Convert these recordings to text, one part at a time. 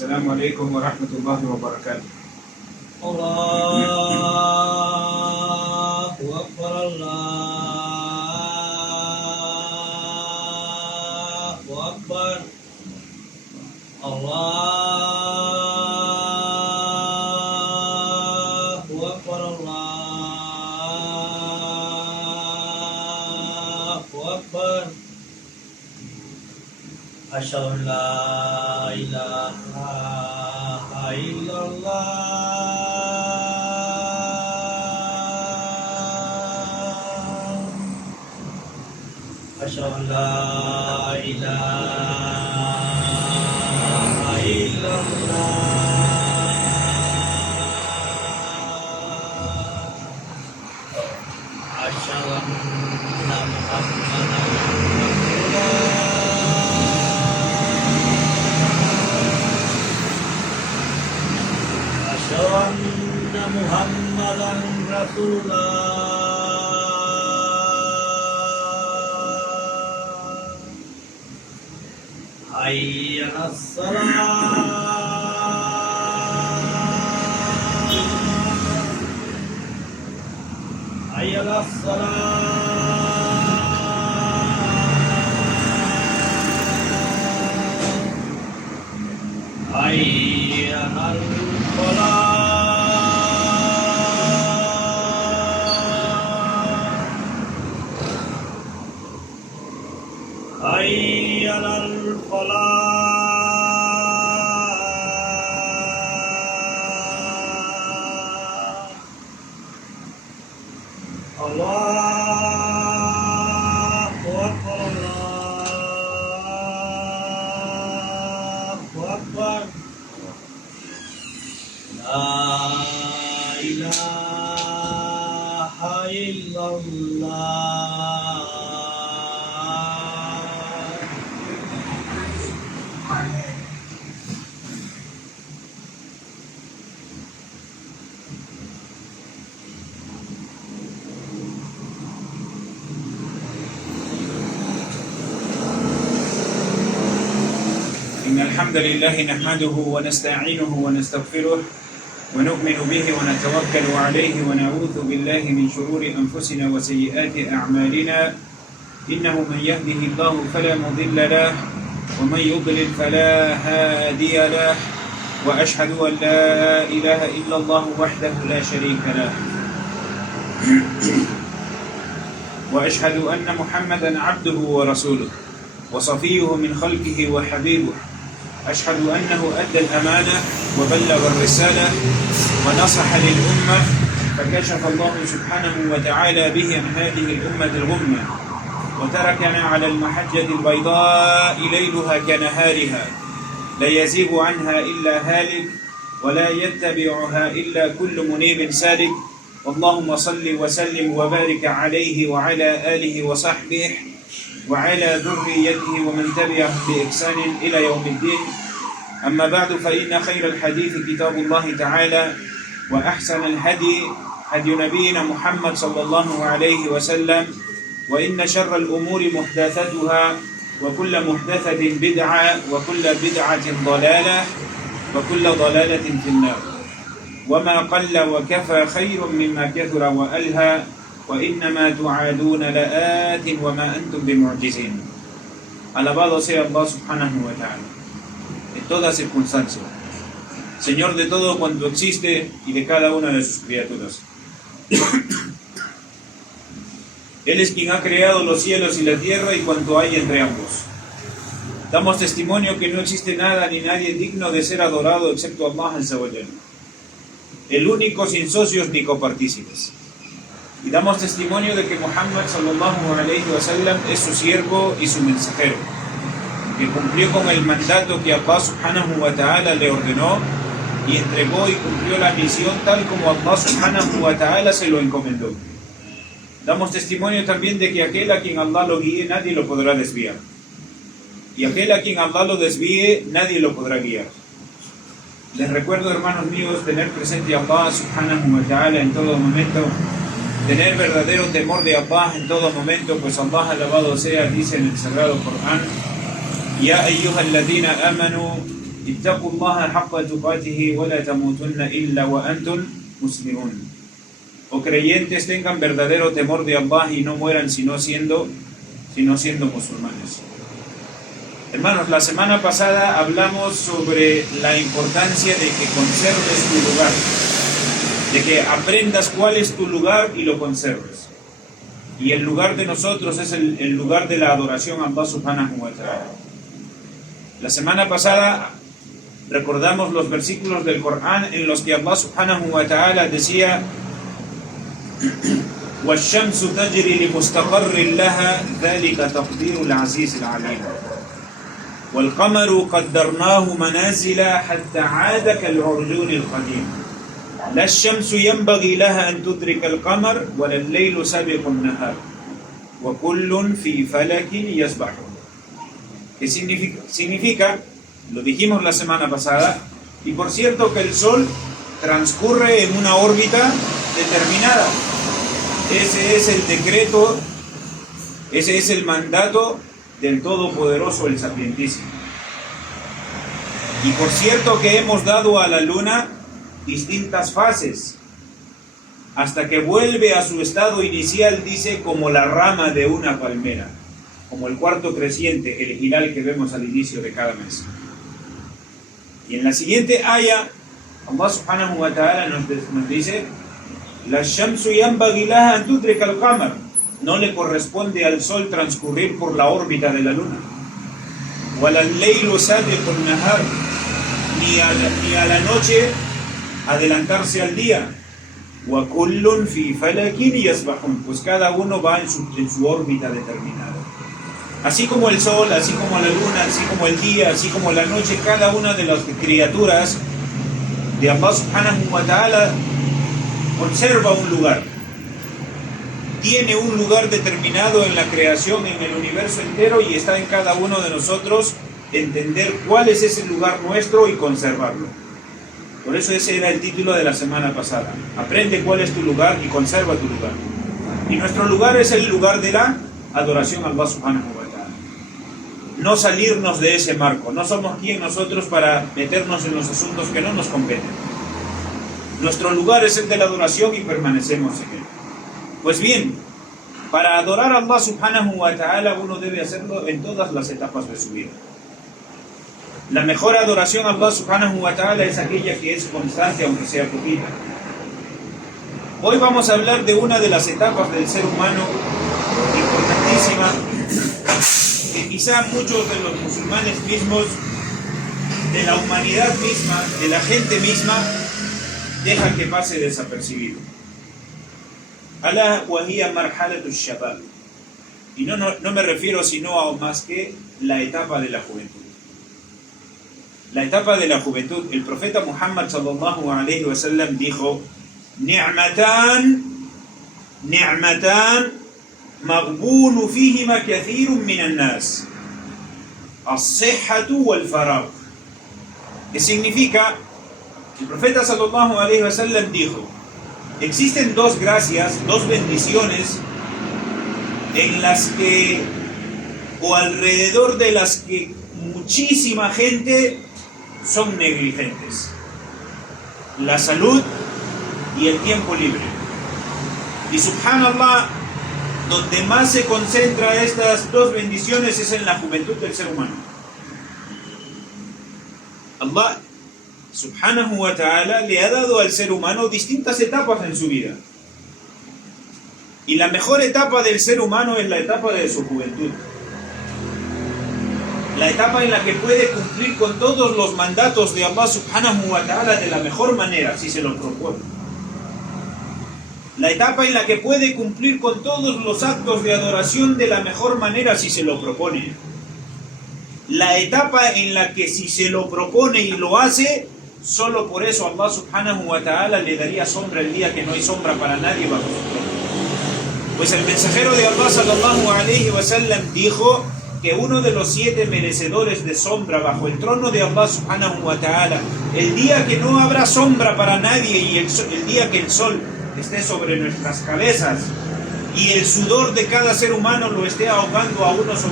السلام عليكم ورحمة الله وبركاته. الله أكبر الله أكبر الله أكبر أشهد أن لا إله إلا الله أشهد أن لا إله إلا الله أشهد أن محمدا رسول الله حي على الصلاة حي على الصلاة حي على الفلاح حي على الفلاح الله أكبر الله أكبر لا إله إلا الله. إن الحمد لله نحمده ونستعينه ونستغفره ونؤمن به ونتوكل عليه ونعوذ بالله من شرور أنفسنا وسيئات أعمالنا إنه من يهده الله فلا مضل له ومن يضلل فلا هادي له وأشهد أن لا إله إلا الله وحده لا شريك له وأشهد أن محمدا عبده ورسوله وصفيه من خلقه وحبيبه أشهد أنه أدى الأمانة وبلغ الرسالة ونصح للأمة فكشف الله سبحانه وتعالى به عن هذه الأمة الغمة وتركنا على المحجة البيضاء ليلها كنهارها لا يزيغ عنها إلا هالك ولا يتبعها إلا كل منيب سالك اللهم صل وسلم وبارك عليه وعلى آله وصحبه وعلى ذريته ومن تبعهم بإحسان إلى يوم الدين. أما بعد فإن خير الحديث كتاب الله تعالى وأحسن الهدي هدي نبينا محمد صلى الله عليه وسلم وإن شر الأمور محدثاتها وكل محدثة بدعة وكل بدعة ضلالة وكل ضلالة في النار وما قل وكفى خير مما كثر وألهى وإنما توعدون لآت وما أنتم بمعجزين. Alabado sea Allah subhanahu wa ta'ala en toda circunstancia, Señor de todo cuanto existe y de cada una de sus criaturas. Él es quien ha creado los cielos y la tierra y cuanto hay entre ambos. Damos testimonio que no existe nada ni nadie digno de ser adorado excepto Allah azza wa jalla, el único sin socios ni copartícipes. Y damos testimonio de que Muhammad sallallahu alayhi wa sallam es su siervo y su mensajero, que cumplió con el mandato que Allah subhanahu wa ta'ala le ordenó y entregó y cumplió la misión tal como Allah subhanahu wa ta'ala se lo encomendó. Damos testimonio también de que aquel a quien Allah lo guíe nadie lo podrá desviar, y aquel a quien Allah lo desvíe nadie lo podrá guiar. Les recuerdo, hermanos míos, tener presente a Allah subhanahu wa ta'ala en todo momento, tener verdadero temor de Allah en todo momento, pues Allah alabado sea, dice en el Sagrado Corán: Ya ayyuhalladhina amanu اتقوا الله حق تقاته ولا تموتن إلا وأنتم مسلمون. O creyentes, tengan verdadero temor de Allah y no mueran sino siendo musulmanes. Hermanos, la semana pasada hablamos sobre la importancia de que conserves tu lugar, de que aprendas cuál es tu lugar y lo conserves. Y el lugar de nosotros es el lugar de la adoración a Allah subhanahu wa ta'ala. La semana pasada recordamos los versículos del Corán en los que Allah subhanahu wa ta'ala decía: وَالشَّمْسُ تَجْرِي لِمُسْتَقَرٍّ لَهَا ذَلِكَ تَقْدِيرُ الْعَزِيزِ الْعَلِيمِ وَالْقَمَرُ قَدَّرْنَاهُ مَنَازِلَ حَتَّى عَادَ كَالْعُرْجُونِ الْقَدِيمِ لَا الشَّمْسُ يَنبَغِي لَهَا أَن تُدْرِكَ الْقَمَرَ وَلَا اللَّيْلُ سَابِقُ النَّهَارِ وَكُلٌّ فِي فَلَكٍ يَسْبَحُونَ. ¿Qué significa? Lo dijimos la semana pasada. Y por cierto que el Sol transcurre en una órbita determinada. Ese es el decreto, ese es el mandato del Todopoderoso, el Sapientísimo. Y por cierto que hemos dado a la luna distintas fases, hasta que vuelve a su estado inicial, dice, como la rama de una palmera, como el cuarto creciente, el hilal que vemos al inicio de cada mes. Y en la siguiente aya, Allah subhanahu wa ta'ala nos dice: La shamsu yanbaghi laha an tudrika al-qamar. No le corresponde al sol transcurrir por la órbita de la luna. Wala al-laylu sabiqu an-nahar. Ni a la noche adelantarse al día. Wa kullun fi falakin yasbahun. Pues cada uno va en su órbita determinada. Así como el sol, así como la luna, así como el día, así como la noche, cada una de las criaturas de Allah subhanahu wa ta'ala conserva un lugar. Tiene un lugar determinado en la creación, en el universo entero, y está en cada uno de nosotros entender cuál es ese lugar nuestro y conservarlo. Por eso ese era el título de la semana pasada. Aprende cuál es tu lugar y conserva tu lugar. Y nuestro lugar es el lugar de la adoración a Allah subhanahu wa ta'ala. No salirnos de ese marco. No somos quien nosotros para meternos en los asuntos que no nos competen. Nuestro lugar es el de la adoración y permanecemos en él. Pues bien, para adorar a Allah subhanahu wa ta'ala uno debe hacerlo en todas las etapas de su vida. La mejor adoración a Allah subhanahu wa ta'ala es aquella que es constante, aunque sea poquita. Hoy vamos a hablar de una de las etapas del ser humano importantísima, que quizá muchos de los musulmanes mismos, de la humanidad misma, de la gente misma, dejan que pase desapercibido. Ala wa hiya marhalatu shabab. Y no me refiero sino a más que la etapa de la juventud. La etapa de la juventud. El profeta Muhammad sallallahu alayhi wa sallam dijo: Ni'matan maghbunu fihima kathirun minan nas. As-sihhatu wal faragh. ¿Qué significa? El profeta sallallahu alayhi wa sallam dijo: existen dos gracias, dos bendiciones en las que, o alrededor de las que muchísima gente son negligentes: la salud y el tiempo libre. Y subhanallah, donde más se concentra estas dos bendiciones es en la juventud del ser humano. Allah subhanahu wa ta'ala le ha dado al ser humano distintas etapas en su vida. Y la mejor etapa del ser humano es la etapa de su juventud. La etapa en la que puede cumplir con todos los mandatos de Allah subhanahu wa ta'ala de la mejor manera, si se lo propone. La etapa en la que puede cumplir con todos los actos de adoración de la mejor manera, si se lo propone. La etapa en la que si se lo propone y lo hace, solo por eso Allah subhanahu wa ta'ala le daría sombra el día que no hay sombra para nadie bajo su trono. Pues el mensajero de Allah sallallahu alayhi wa sallam dijo que uno de los 7 merecedores de sombra bajo el trono de Allah subhanahu wa ta'ala, el día que no habrá sombra para nadie y el día que el sol esté sobre nuestras cabezas, y el sudor de cada ser humano lo esté ahogando a unos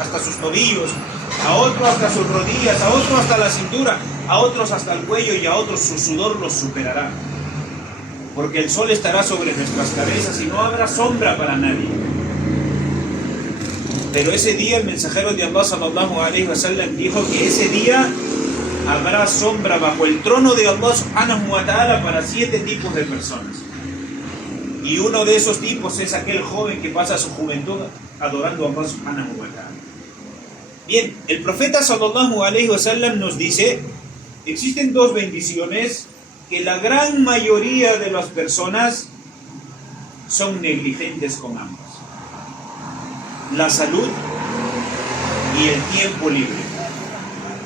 hasta sus tobillos, a otros hasta sus rodillas, a otros hasta la cintura, a otros hasta el cuello, y a otros su sudor los superará. Porque el sol estará sobre nuestras cabezas y no habrá sombra para nadie. Pero ese día el mensajero de Allah sallallahu alaihi wasallam dijo que ese día habrá sombra bajo el trono de Allah subhanahu wa ta'ala para 7 tipos de personas. Y uno de esos tipos es aquel joven que pasa su juventud adorando a Allah subhanahu wa ta'ala. Bien, el profeta sallallahu alaihi wasallam nos dice, existen 2 bendiciones que la gran mayoría de las personas son negligentes con ambas: la salud y el tiempo libre.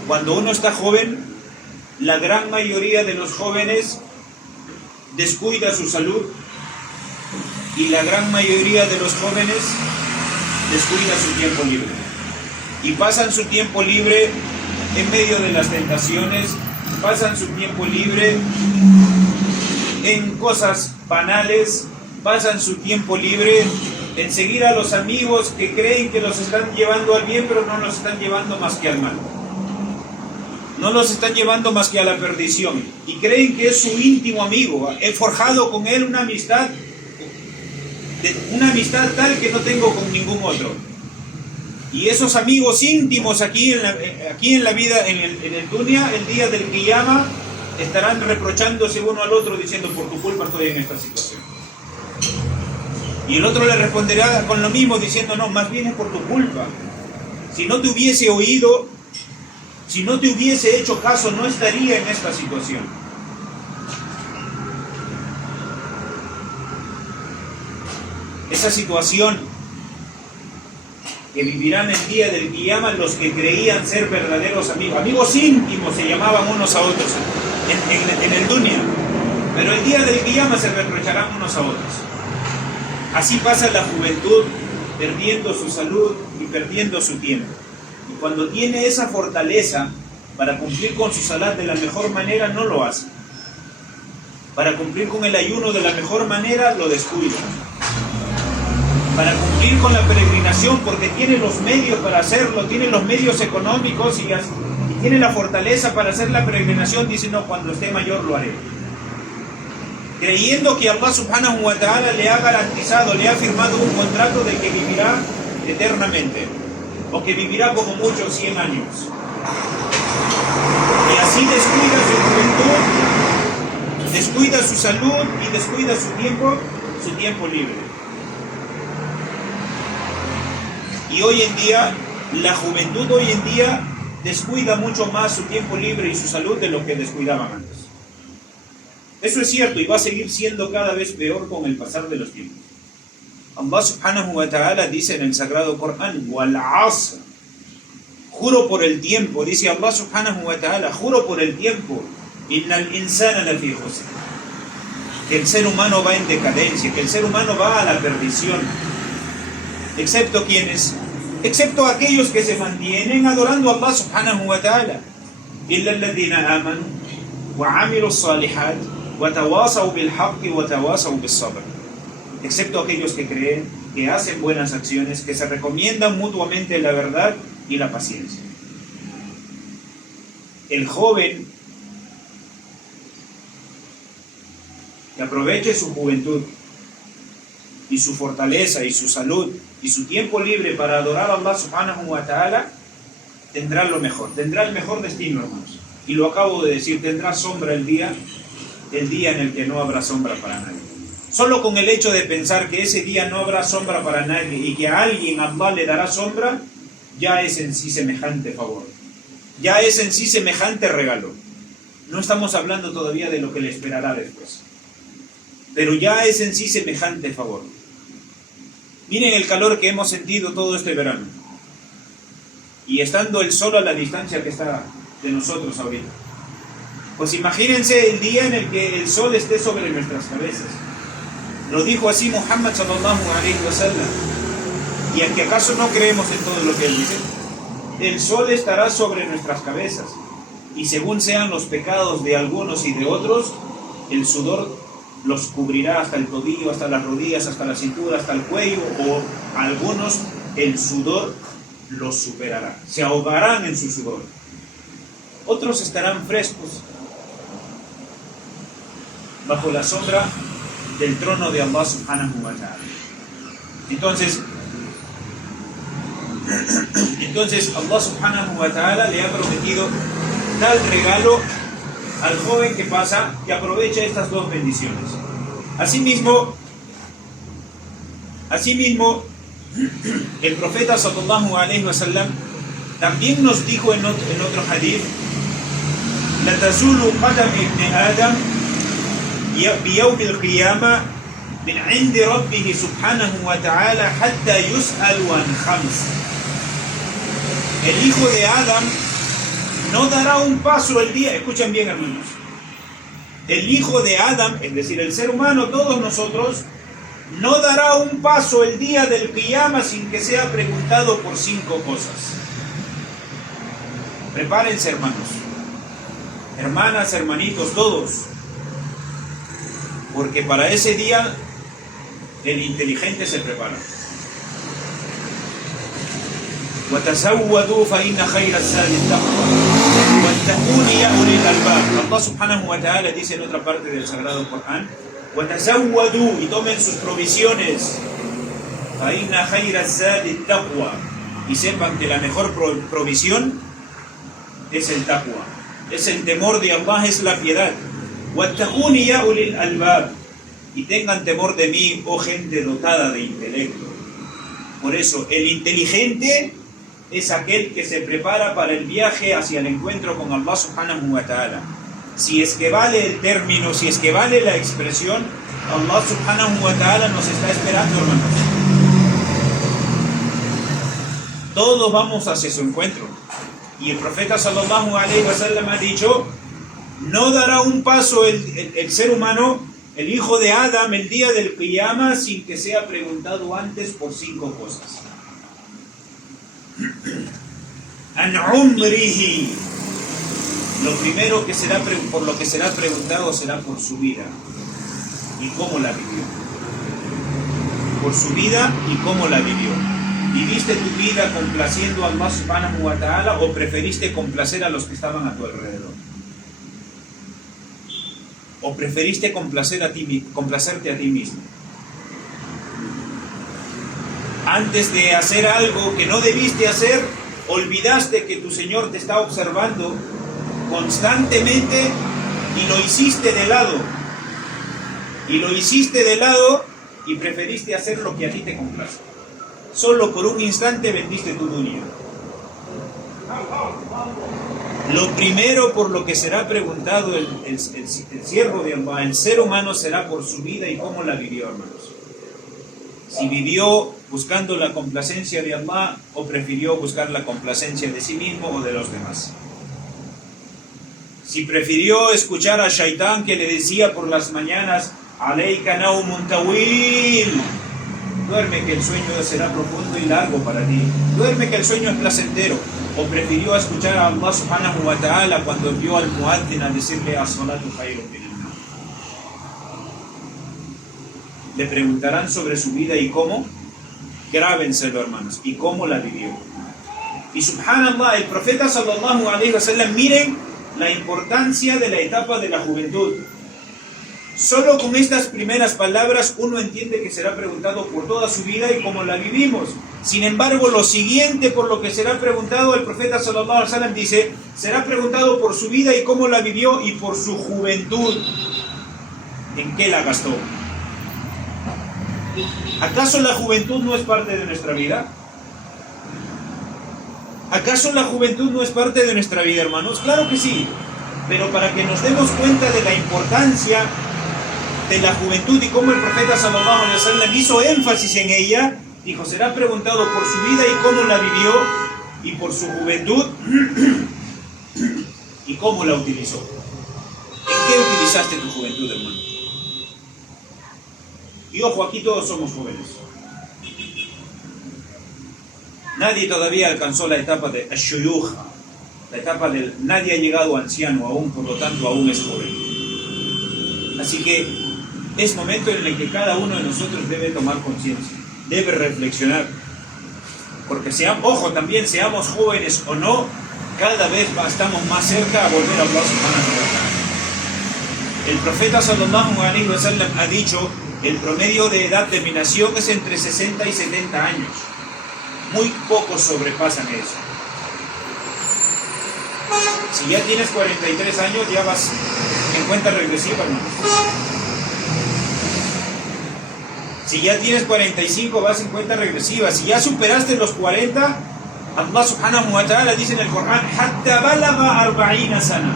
Cuando uno está joven, la gran mayoría de los jóvenes descuida su salud, y la gran mayoría de los jóvenes descuida su tiempo libre. Y pasan su tiempo libre en medio de las tentaciones, pasan su tiempo libre en cosas banales, pasan su tiempo libre en seguir a los amigos que creen que los están llevando al bien, pero no los están llevando más que al mal. No los están llevando más que a la perdición. Y creen que es su íntimo amigo. He forjado con él una amistad tal que no tengo con ningún otro. Y esos amigos íntimos aquí en la vida, en el dunya, el día del Qiyamah, estarán reprochándose uno al otro diciendo: por tu culpa estoy en esta situación. Y el otro le responderá con lo mismo diciendo: no, más bien es por tu culpa. Si no te hubiese oído, si no te hubiese hecho caso, no estaría en esta situación. Esa situación que vivirán el día del Qiyamah los que creían ser verdaderos amigos, amigos íntimos se llamaban unos a otros en el dunya, pero el día del Qiyamah se reprocharán unos a otros. Así pasa la juventud, perdiendo su salud y perdiendo su tiempo. Y cuando tiene esa fortaleza para cumplir con su salat de la mejor manera, no lo hace. Para cumplir con el ayuno de la mejor manera, lo descuida. Para cumplir con la peregrinación, porque tiene los medios para hacerlo, tiene los medios económicos y tiene la fortaleza para hacer la peregrinación, dice: no, cuando esté mayor lo haré. Creyendo que Allah subhanahu wa ta'ala le ha garantizado, le ha firmado un contrato de que vivirá eternamente, o que vivirá como mucho 100 años. Y así descuida su juventud, descuida su salud y descuida su tiempo libre. Y hoy en día, la juventud hoy en día descuida mucho más su tiempo libre y su salud de lo que descuidaban antes. Eso es cierto y va a seguir siendo cada vez peor con el pasar de los tiempos. Allah subhanahu wa ta'ala dice en el Sagrado Corán: wal asr, juro por el tiempo, dice Allah subhanahu wa ta'ala, juro por el tiempo, innal insana lafi khusr, que el ser humano va en decadencia, que el ser humano va a la perdición. ¿Excepto quiénes? Excepto aquellos que se mantienen adorando a Allah subhanahu wa ta'ala. Illa alladhina amanu wa amilu salihat wa tawasaw bil haqqi wa tawasaw bis sabr. Excepto aquellos que creen, que hacen buenas acciones, que se recomiendan mutuamente la verdad y la paciencia. El joven que aproveche su juventud y su fortaleza y su salud y su tiempo libre para adorar a Allah subhanahu wa ta'ala, tendrá lo mejor, tendrá el mejor destino, hermanos. Y lo acabo de decir, tendrá sombra el día en el que no habrá sombra para nadie. Solo con el hecho de pensar que ese día no habrá sombra para nadie y que a alguien Allah le dará sombra, ya es en sí semejante favor, ya es en sí semejante regalo. No estamos hablando todavía de lo que le esperará después, pero ya es en sí semejante favor. Miren el calor que hemos sentido todo este verano, y estando el sol a la distancia que está de nosotros ahorita. Pues imagínense el día en el que el sol esté sobre nuestras cabezas. Lo dijo así Muhammad sallallahu alaihi wasallam. ¿Y en que acaso no creemos en todo lo que él dice? El sol estará sobre nuestras cabezas, y según sean los pecados de algunos y de otros, el sudor los cubrirá hasta el tobillo, hasta las rodillas, hasta la cintura, hasta el cuello, o algunos el sudor los superará, se ahogarán en su sudor. Otros estarán frescos bajo la sombra del trono de Allah subhanahu wa ta'ala. Entonces Allah subhanahu wa ta'ala le ha prometido tal regalo al joven que pasa, que aprovecha estas dos bendiciones. Asimismo, el profeta sallallahu alaihi wasallam también nos dijo en otro hadith: la tazulu qadam ibn Adam biyawm al-qiyamah min 'indi rabbih subhanahu wa ta'ala hatta yus'al an khams. El hijo de Adam no dará un paso el día, escuchen bien hermanos, el hijo de Adam, es decir, el ser humano, todos nosotros, no dará un paso el día del Qiyamah sin que sea preguntado por 5 cosas. Prepárense hermanos, hermanas, hermanitos, todos, porque para ese día el inteligente se prepara. وَتَزَوَّدُوا فَإِنَّ خَيْرَ الزَّادِ التَّقْوَى وَاتَّقُونِ يَا أُولِي الْأَلْبَابِ. Allah subhanahu wa ta'ala dice en otra parte del Sagrado Corán: وَتَزَوَّدُوا, y tomen sus provisiones, فَإِنَّ خَيْرَ الزَّادِ التَّقْوَى, y sepan que la mejor provisión es el taqwa, es el temor de Allah, es la piedad. وَاتَّقُونِ يَا أُولِي الْأَلْبَابِ, y tengan temor de mí, oh gente dotada de intelecto. Por eso, el inteligente es aquel que se prepara para el viaje hacia el encuentro con Allah subhanahu wa ta'ala. Si es que vale el término, si es que vale la expresión, Allah subhanahu wa ta'ala nos está esperando, hermanos. Todos vamos hacia su encuentro. Y el profeta sallallahu alaihi wasallam ha dicho: no dará un paso el ser humano, el hijo de Adam, el día del Qiyamah, sin que sea preguntado antes por 5 cosas. An umrihi, lo primero que será por lo que será preguntado será por su vida y cómo la vivió. Por su vida y cómo la vivió. ¿Viviste tu vida complaciendo a Allah subhanahu wa ta'ala o preferiste complacer a los que estaban a tu alrededor? ¿O preferiste complacerte a ti mismo? Antes de hacer algo que no debiste hacer, olvidaste que tu Señor te está observando constantemente y lo hiciste de lado. Y preferiste hacer lo que a ti te complace. Solo por un instante vendiste tu dunya. Lo primero por lo que será preguntado el siervo de Allah, el ser humano, será por su vida y cómo la vivió, hermanos. Si vivió buscando la complacencia de Allah o prefirió buscar la complacencia de sí mismo o de los demás. Si prefirió escuchar a Shaitán que le decía por las mañanas: Alayka naumun tawil, duerme que el sueño será profundo y largo para ti, duerme que el sueño es placentero. O prefirió escuchar a Allah subhanahu wa ta'ala cuando envió al muaddin a decirle: as-salatu khayrun min an-nawm. Le preguntarán sobre su vida y cómo. Grábenselo, hermanos, y cómo la vivió. Y subhanallah, el profeta sallallahu alaihi wasallam, miren la importancia de la etapa de la juventud. Solo con estas primeras palabras uno entiende que será preguntado por toda su vida y cómo la vivimos. Sin embargo, lo siguiente por lo que será preguntado, el profeta sallallahu alaihi wasallam dice: será preguntado por su vida y cómo la vivió y por su juventud. ¿En qué la gastó? ¿Acaso la juventud no es parte de nuestra vida? ¿Acaso la juventud no es parte de nuestra vida, hermanos? Claro que sí, pero para que nos demos cuenta de la importancia de la juventud y cómo el profeta sallallahu alaihi wasallam hizo énfasis en ella, dijo: será preguntado por su vida y cómo la vivió y por su juventud y cómo la utilizó. ¿En qué utilizaste tu juventud, hermano? Y ojo, aquí todos somos jóvenes. Nadie todavía alcanzó la etapa de ash-shuyukh, la etapa del nadie ha llegado anciano aún, por lo tanto aún es joven. Así que es momento en el que cada uno de nosotros debe tomar conciencia, debe reflexionar. Porque ojo, también seamos jóvenes o no, cada vez estamos más cerca a volver a Allah subhanahu wa ta'ala. El profeta sallallahu alaihi wa sallam ha dicho, el promedio de edad de mi nación es entre 60 y 70 años. Muy pocos sobrepasan eso. Si ya tienes 43 años, ya vas en cuenta regresiva, hermano. Si ya tienes 45, vas en cuenta regresiva. Si ya superaste los 40, Allah subhanahu wa ta'ala dice en el Corán, hatta balagha arba'ina sana.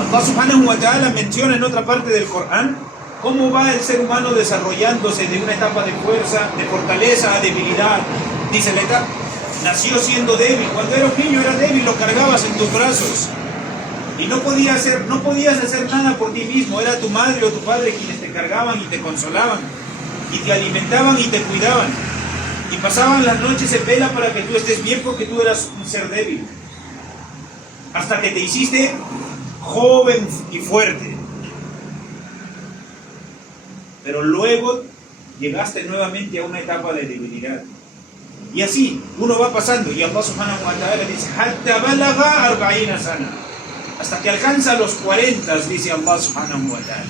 Allah subhanahu wa ta'ala menciona en otra parte del Corán cómo va el ser humano desarrollándose de una etapa de fuerza, de fortaleza a debilidad. Dice la etapa, nació siendo débil. Cuando era un niño era débil, lo cargabas en tus brazos. Y no podías hacer nada por ti mismo. Era tu madre o tu padre quienes te cargaban y te consolaban. Y te alimentaban y te cuidaban. Y pasaban las noches en vela para que tú estés bien porque tú eras un ser débil. Hasta que te hiciste joven y fuerte. Pero luego llegaste nuevamente a una etapa de debilidad. Y así, uno va pasando. Y Allah subhanahu wa ta'ala dice, hatta balagha arba'ina sana. Hasta que alcanza los 40, dice Allah subhanahu wa ta'ala.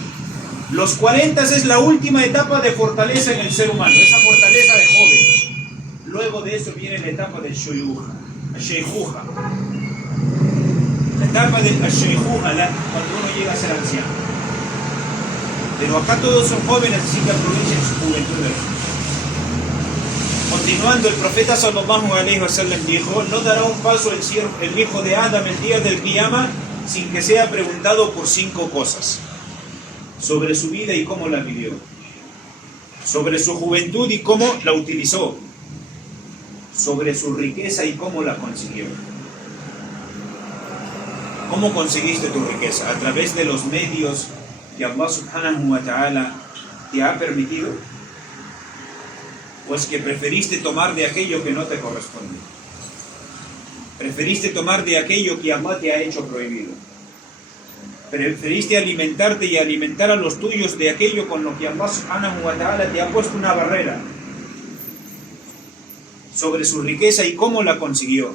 Los 40 es la última etapa de fortaleza en el ser humano, esa fortaleza de joven. Luego de eso viene la etapa del sheikhuja. La etapa del sheikhuja, cuando uno llega a ser anciano. Pero acá todos son jóvenes, así que aprovechen su juventud. Continuando, el profeta sallallahu alaihi wasallam dijo, no dará un paso el hijo de Adam el día del Qiyamah sin que sea preguntado por 5 cosas. Sobre su vida y cómo la vivió. Sobre su juventud y cómo la utilizó. Sobre su riqueza y cómo la consiguió. ¿Cómo conseguiste tu riqueza? ¿A través de los medios que Allah subhanahu wa ta'ala te ha permitido? ¿O es que preferiste tomar de aquello que no te corresponde? Preferiste tomar de aquello que Allah te ha hecho prohibido. Preferiste alimentarte y alimentar a los tuyos de aquello con lo que Allah subhanahu wa ta'ala te ha puesto una barrera. Sobre su riqueza y cómo la consiguió.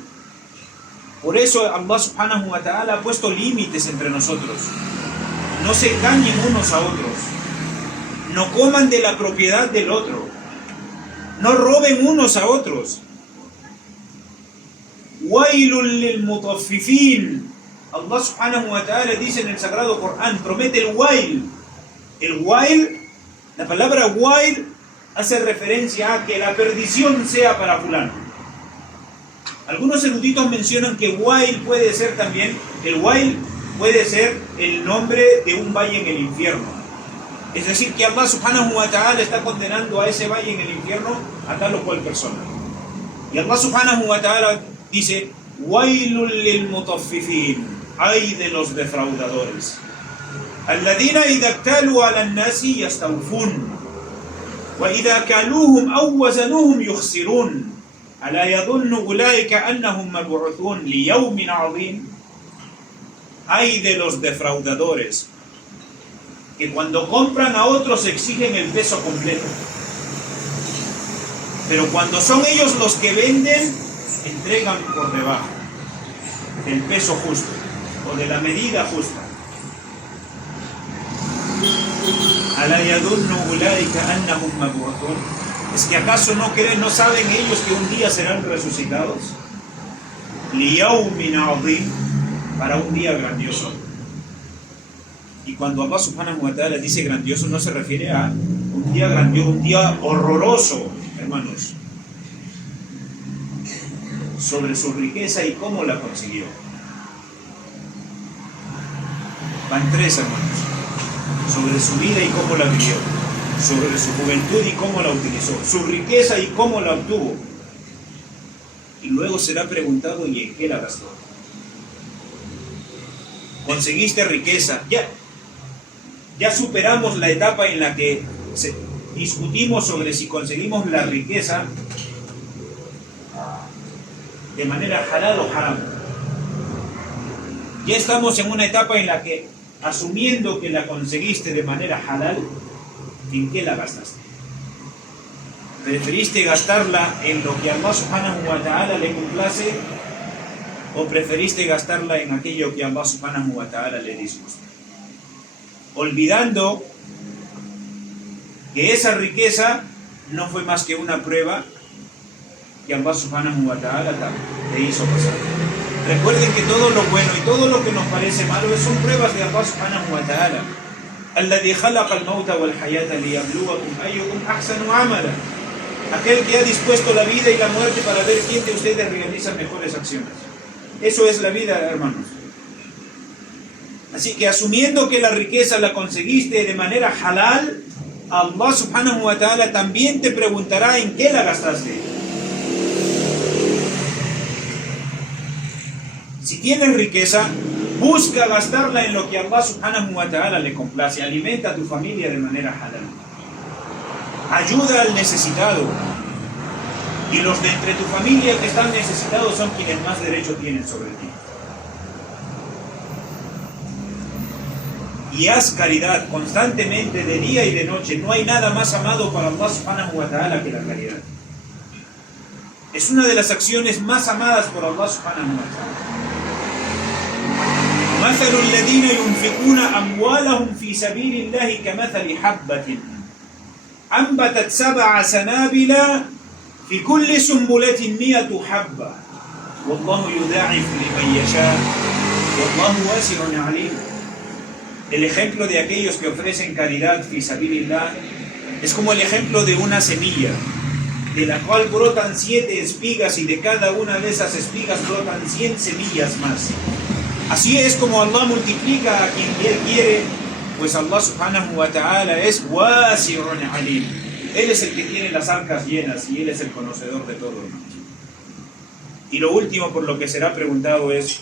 Por eso Allah subhanahu wa ta'ala ha puesto límites entre nosotros. No se engañen unos a otros. No coman de la propiedad del otro. No roben unos a otros. Wailul lil mutaffifin. Allah subhanahu wa ta'ala dice en el Sagrado Corán, promete el wail. El wail, la palabra wail hace referencia a que la perdición sea para fulano. Algunos eruditos mencionan que wail puede ser también, el wail puede ser el nombre de un valle en el infierno. Es decir, que Allah subhanahu wa ta'ala está condenando a ese valle en el infierno a tal o cual persona. Y Allah subhanahu wa ta'ala dice, wailul lil mutaffifin. Ay de los defraudadores. Alladhina idha iktalu ala an-nasi yastawfun. Wa idha kaluhum aw wazanuhum yukhsirun. Ala yadhunnu ulaika annahum mab'uthun li yawmin 'azim. Ay de los defraudadores, que cuando compran a otros exigen el peso completo. Pero cuando son ellos los que venden, entregan por debajo del peso justo o de la medida justa. Ala yadunnu ulaika annahum mab'uthun. ¿Es que acaso no creen, no saben ellos que un día serán resucitados? Li yawmin 'azim, para un día grandioso. Y cuando Allah subhanahu wa ta'ala dice grandioso, no se refiere a un día grandioso, un día horroroso, hermanos. Sobre su riqueza y cómo la consiguió. Van 3, hermanos. Sobre su vida y cómo la vivió. Sobre su juventud y cómo la utilizó. Su riqueza y cómo la obtuvo. Y luego será preguntado, ¿y en qué la gastó? Conseguiste riqueza. Ya superamos la etapa en la que discutimos sobre si conseguimos la riqueza de manera halal o haram. Ya estamos en una etapa en la que asumiendo que la conseguiste de manera halal, ¿en qué la gastaste? ¿Preferiste gastarla en lo que Allah subhanahu wa ta'ala le complace o preferiste gastarla en aquello que Allah subhanahu wa ta'ala le disgusta? Olvidando que esa riqueza no fue más que una prueba que Allah subhanahu wa ta'ala te hizo pasar. Recuerden que todo lo bueno y todo lo que nos parece malo son pruebas de Allah subhanahu wa ta'ala. الذي خلق الموت والحياة ليبلوكم أيكم أحسن عملا. Aquel que ha dispuesto la vida y la muerte para ver quién de ustedes realiza mejores acciones. Eso es la vida, hermanos. Así que asumiendo que la riqueza la conseguiste de manera halal, Allah subhanahu wa ta'ala también te preguntará en qué la gastaste. Si tienes riqueza, busca gastarla en lo que Allah subhanahu wa ta'ala le complace. Alimenta a tu familia de manera halal. Ayuda al necesitado. Y los de entre tu familia que están necesitados son quienes más derecho tienen sobre ti. Y haz caridad constantemente de día y de noche. No hay nada más amado para Allah subhanahu wa ta'ala que la caridad. Es una de las acciones más amadas por Allah subhanahu wa ta'ala. مثل الذين ينفقون أموالهم في سبيل الله كمثل حبة أنبتت 7 سنابل في كل سنبلة 100 حبة والله يضاعف لمن يشاء والله واسع عليم. El ejemplo de aquellos que ofrecen caridad fi sabilillah es como el ejemplo de una semilla de la cual brotan 7 espigas y de cada una de esas espigas brotan 100 semillas más. Así es como Allah multiplica a quien Él quiere, pues Allah subhanahu wa ta'ala es wasi'un alim. Él es el que tiene las arcas llenas y Él es el conocedor de todo. Y lo último por lo que será preguntado es,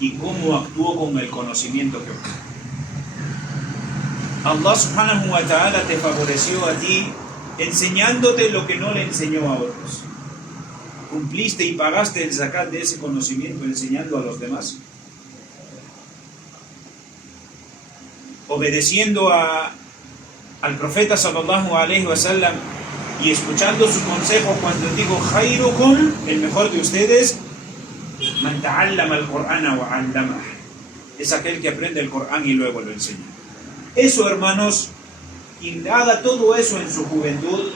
¿y cómo actuó con el conocimiento que obtuvo? Allah subhanahu wa ta'ala te favoreció a ti enseñándote lo que no le enseñó a otros. ¿Cumpliste y pagaste el zakat de ese conocimiento enseñando a los demás? Obedeciendo al profeta sallallahu alaihi wasallam y escuchando su consejo cuando dijo khairukum, el mejor de ustedes, man ta'allama al-Qur'ana wa 'allamah, es aquel que aprende el Corán y luego lo enseña. Eso, hermanos, quien haga todo eso en su juventud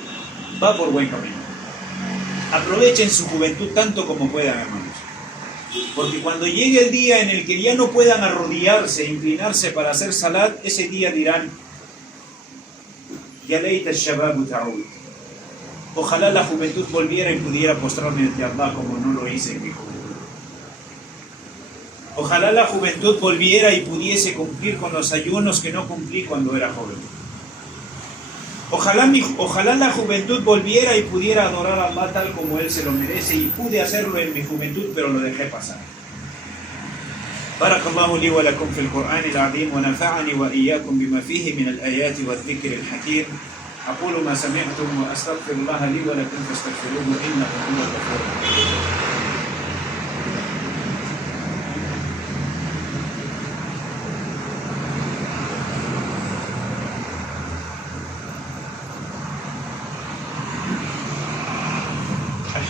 va por buen camino. Aprovechen su juventud tanto como puedan, hermanos. Porque cuando llegue el día en el que ya no puedan arrodillarse, inclinarse para hacer salat, ese día dirán, ya leita al-shababu ta'ud. Ojalá la juventud volviera y pudiera postrarme ante Allah como no lo hice en mi juventud. Ojalá la juventud volviera y pudiese cumplir con los ayunos que no cumplí cuando era joven. Ojalá la juventud volviera y pudiera adorar a Allah tal como Él se lo merece, y pude hacerlo en mi juventud, pero lo dejé pasar. بارك الله لي ولكم في القرآن العظيم ونفعني وإياكم بما فيه من الآيات والذكر الحكيم. أقول ما سمعتم وأستغفر الله لي ولكم فاستغفروه إنه هو الغفور الرحيم.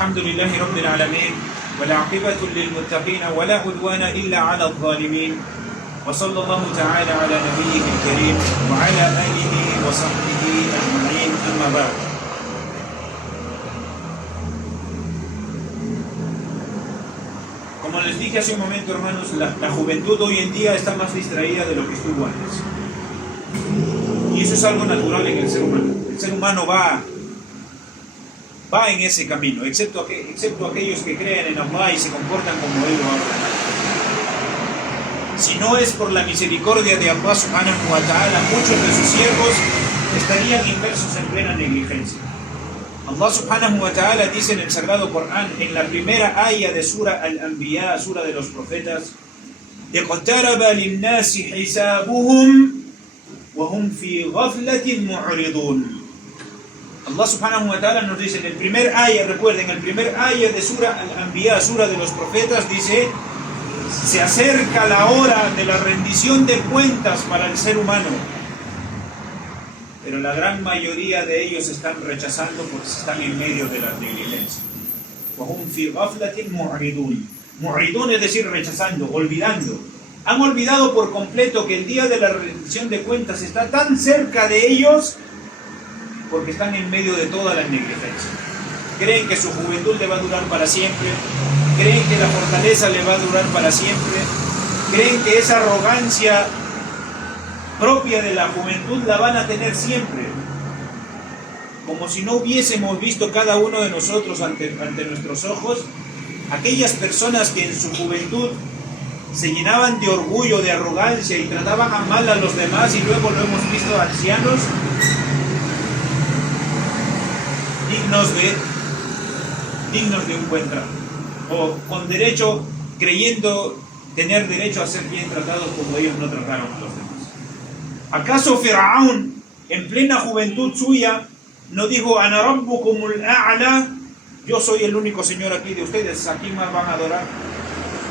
الحمد لله رب العالمين والعاقبة للمتقين ولا عدوان إلا على الظالمين وصلى الله تعالى على نبيه الكريم وعلى آله وصحبه أجمعين أما بعد. Como les dije hace un momento, hermanos, la juventud hoy en día está más distraída de lo que estuvo antes. Y eso es algo natural en el ser humano. El ser humano va en ese camino, excepto aquellos que creen en Allah y se comportan como Él lo habla. Si no es por la misericordia de Allah subhanahu wa ta'ala, muchos de sus siervos estarían inmersos en plena negligencia. Allah subhanahu wa ta'ala dice en el Sagrado Corán, en la primera aya de Sura Al-Anbiya, Sura de los Profetas, اقترب للناس حسابهم وهم في غفلة معرضون. Allah subhanahu wa ta'ala nos dice en el primer ayah, recuerden, el primer ayah de Sura Al-Anbiya, Sura de los Profetas, dice, Se acerca la hora de la rendición de cuentas para el ser humano, pero la gran mayoría de ellos están rechazando porque están en medio de la negligencia. Mu'ridun es decir, rechazando, olvidando. Han olvidado por completo que el día de la rendición de cuentas está tan cerca de ellos porque están en medio de toda la negligencia. Creen que su juventud le va a durar para siempre, creen que la fortaleza le va a durar para siempre, creen que esa arrogancia propia de la juventud la van a tener siempre, como si no hubiésemos visto cada uno de nosotros ante nuestros ojos aquellas personas que en su juventud se llenaban de orgullo, de arrogancia y trataban a mal a los demás, y luego lo hemos visto ancianos dignos de un buen trato, o con derecho, creyendo tener derecho a ser bien tratados como ellos no trataron a los demás. ¿Acaso Firaún, en plena juventud suya, no dijo: Ana rabbukumul a'la, yo soy el único Señor aquí de ustedes, ¿a quién más van a adorar?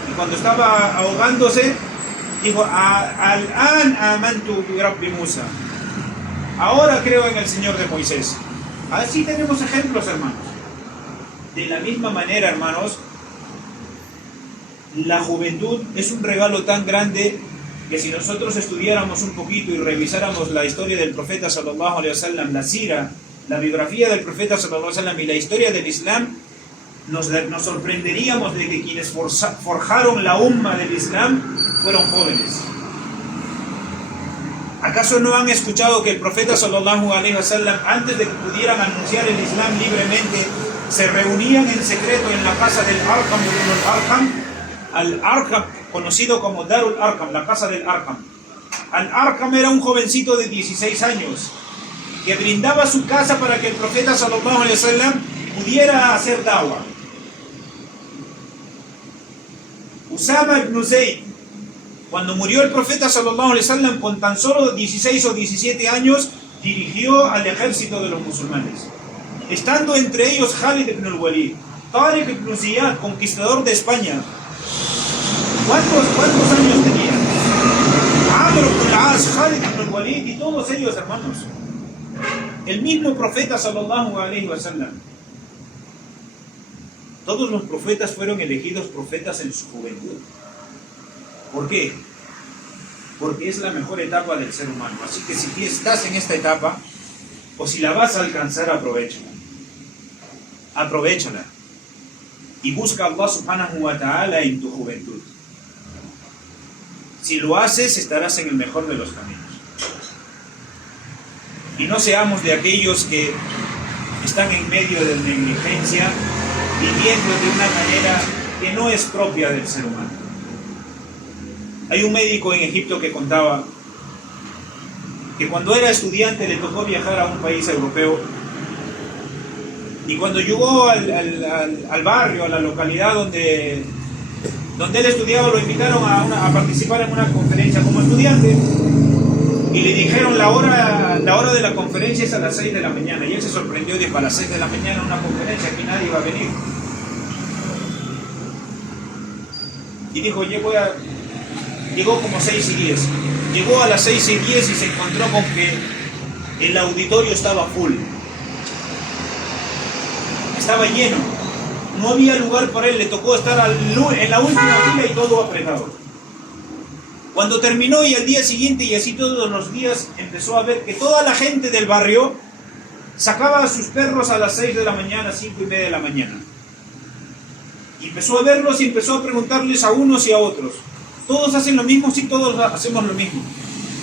Y cuando estaba ahogándose, dijo: Al-an amantu bi rabbi Musa, ahora creo en el Señor de Moisés. Así tenemos ejemplos, hermanos. De la misma manera, hermanos, la juventud es un regalo tan grande que si nosotros estudiáramos un poquito y revisáramos la historia del profeta sallallahu alaihi wasallam, la sira, la biografía del profeta sallallahu alaihi wasallam y la historia del Islam, nos sorprenderíamos de que quienes forjaron la umma del Islam fueron jóvenes. ¿Acaso no han escuchado que el profeta sallallahu alaihi wasallam, antes de que pudieran anunciar el Islam libremente, se reunían en secreto en la casa del Arqam ibn al-Arqam? Al-Arqam, conocido como Darul Arqam, la casa del Arqam. Al-Arqam era un jovencito de 16 años que brindaba su casa para que el profeta sallallahu alaihi wasallam pudiera hacer da'wah. Usama ibn Zayd, cuando murió el profeta sallallahu alaihi wasallam con tan solo 16 o 17 años, dirigió al ejército de los musulmanes, estando entre ellos Khalid ibn al-Walid, Tariq ibn Ziyad, conquistador de España. ¿Cuántos años tenían? Amr ibn al-As, Khalid ibn al-Walid y todos ellos, hermanos. El mismo profeta sallallahu alaihi wasallam. Todos los profetas fueron elegidos profetas en su juventud. ¿Por qué? Porque es la mejor etapa del ser humano. Así que si estás en esta etapa, o si la vas a alcanzar, aprovechala. Aprovechala. Y busca a Allah subhanahu wa ta'ala en tu juventud. Si lo haces, estarás en el mejor de los caminos. Y no seamos de aquellos que están en medio de negligencia, viviendo de una manera que no es propia del ser humano. Hay un médico en Egipto que contaba que cuando era estudiante le tocó viajar a un país europeo, y cuando llegó al barrio, a la localidad donde él estudiaba, lo invitaron a participar en una conferencia como estudiante, y le dijeron la hora de la conferencia es a las 6 de la mañana, y él se sorprendió y dijo: a las 6 de la mañana una conferencia, aquí nadie va a venir. Y dijo: llegó como 6:10. Llegó a las 6:10 y se encontró con que el auditorio estaba full. Estaba lleno. No había lugar para él, le tocó estar en la última fila y todo apretado. Cuando terminó, y al día siguiente y así todos los días, empezó a ver que toda la gente del barrio sacaba a sus perros a las 6 de la mañana, 5:30 de la mañana. Y empezó a verlos y empezó a preguntarles a unos y a otros: ¿todos hacen lo mismo? Sí, todos hacemos lo mismo.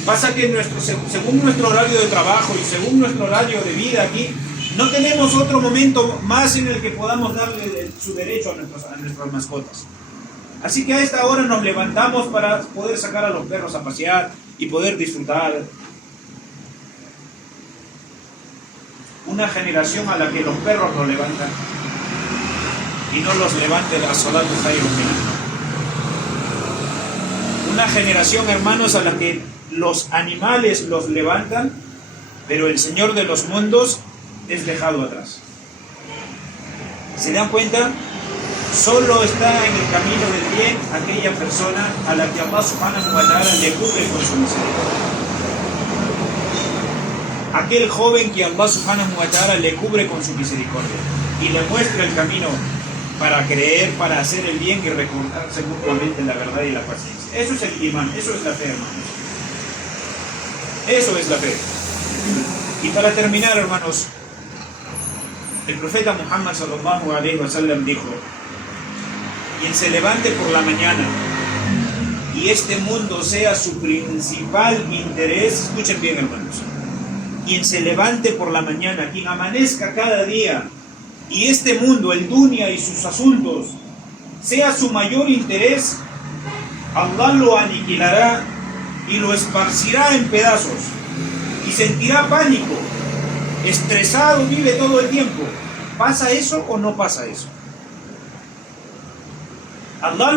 Pasa que según nuestro horario de trabajo y según nuestro horario de vida aquí, no tenemos otro momento más en el que podamos darle su derecho a nuestras mascotas. Así que a esta hora nos levantamos para poder sacar a los perros a pasear y poder disfrutar. Una generación a la que los perros los levantan y no los levante la Salat Khairun Minha. Una generación, hermanos, a la que los animales los levantan, pero el Señor de los mundos es dejado atrás. ¿Se dan cuenta? Solo está en el camino del bien aquella persona a la que Allah subhanahu wa ta'ala le cubre con su misericordia. Aquel joven que Allah subhanahu wa ta'ala le cubre con su misericordia y le muestra el camino para creer, para hacer el bien y recordarse mutuamente la verdad y la paciencia. Eso es el imán, eso es la fe, hermanos. Eso es la fe. Y para terminar, hermanos, el profeta Muhammad sallallahu alaihi wasallam dijo: quien se levante por la mañana y este mundo sea su principal interés, escuchen bien, hermanos, quien se levante por la mañana, quien amanezca cada día y este mundo, el dunya y sus asuntos, sea su mayor interés, Allah lo aniquilará y lo esparcirá en pedazos y sentirá pánico, estresado, vive todo el tiempo. ¿Pasa eso o no pasa eso? Allah